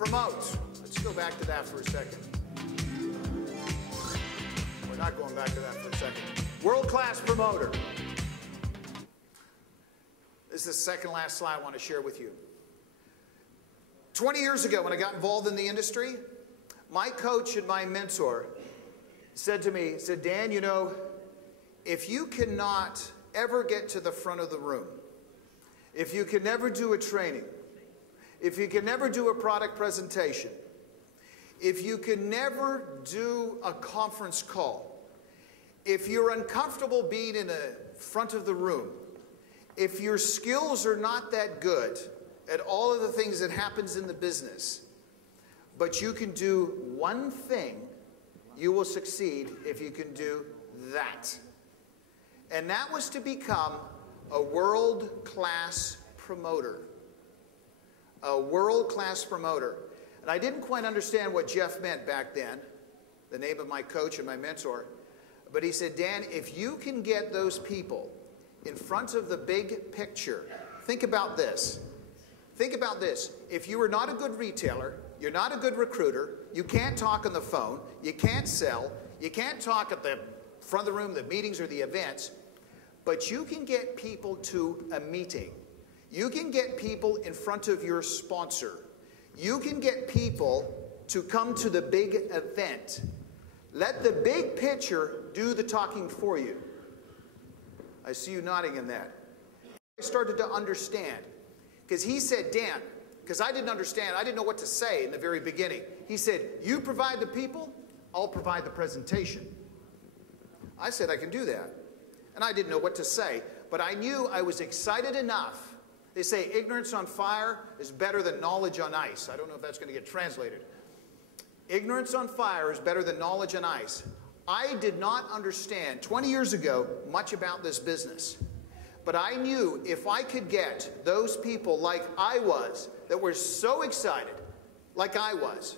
Promote. Let's go back to that for a second. We're not going back to that for a second. World-class promoter. This is the second last slide I want to share with you. 20 years ago, when I got involved in the industry, my coach and my mentor said to me, Dan, you know, if you cannot ever get to the front of the room, if you can never do a training, if you can never do a product presentation, if you can never do a conference call, if you're uncomfortable being in the front of the room, if your skills are not that good at all of the things that happens in the business, but you can do one thing, you will succeed if you can do that. And that was to become a world-class promoter. A world-class promoter. And I didn't quite understand what Jeff meant back then, the name of my coach and my mentor. But he said, Dan, if you can get those people in front of the big picture, think about this. Think about this. If you are not a good retailer, you're not a good recruiter, you can't talk on the phone, you can't sell, you can't talk at the front of the room, the meetings or the events, but you can get people to a meeting. You can get people in front of your sponsor. You can get people to come to the big event. Let the big picture do the talking for you. I see you nodding in that. I started to understand. Because he said, Dan, because I didn't understand, I didn't know what to say in the very beginning. He said, you provide the people, I'll provide the presentation. I said, I can do that. And I didn't know what to say, but I knew I was excited enough. They say ignorance on fire is better than knowledge on ice. I don't know if that's going to get translated. Ignorance on fire is better than knowledge on ice. I did not understand 20 years ago much about this business. But I knew if I could get those people like I was, that were so excited, like I was,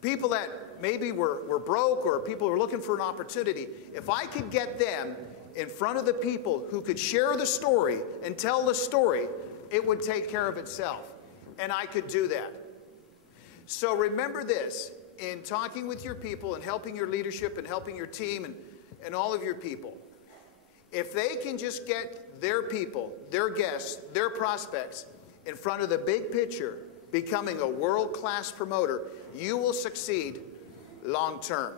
people that maybe were broke or people who were looking for an opportunity, if I could get them in front of the people who could share the story and tell the story, it would take care of itself. And I could do that. So remember this, in talking with your people and helping your leadership and helping your team and all of your people, if they can just get their people, their guests, their prospects in front of the big picture, becoming a world-class promoter, you will succeed long term.